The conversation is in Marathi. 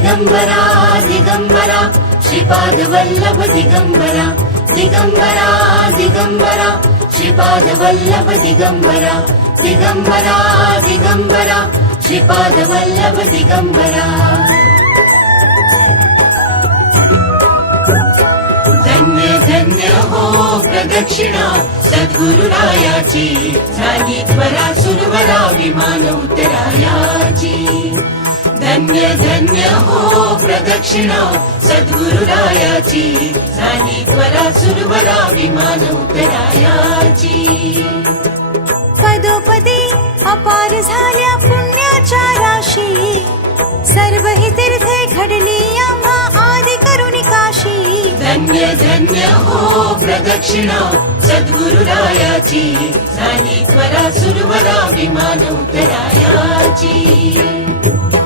दिगंबरा दिगंबरा श्रीपाद वल्लभ दिगंबरा दिगंबरा दिगंबरा श्रीपाद वल्लभ दिगंबरा दिगंबरा दिगंबरा श्रीपाद वल्लभ दिगंबरा धन्य धन्य हो प्रदक्षिणा सद्गुरुरायाची झाली त्वरा सुरवरा विमान उतरायाची धन्य धन्य हो प्रदक्षिणा सद्गुरुरायाची झाली त्वरा सुरवरा विमान उतरायाची पदोपदी अपार झाल्या पुण्याच्या राशी सर्व ही तीर्थे घडली आम्हा आदि करुणी काशी धन्य धन्य हो प्रदक्षिणा सद्गुरुरायाची झाली त्वरा सुरवरा विमान उतरायाची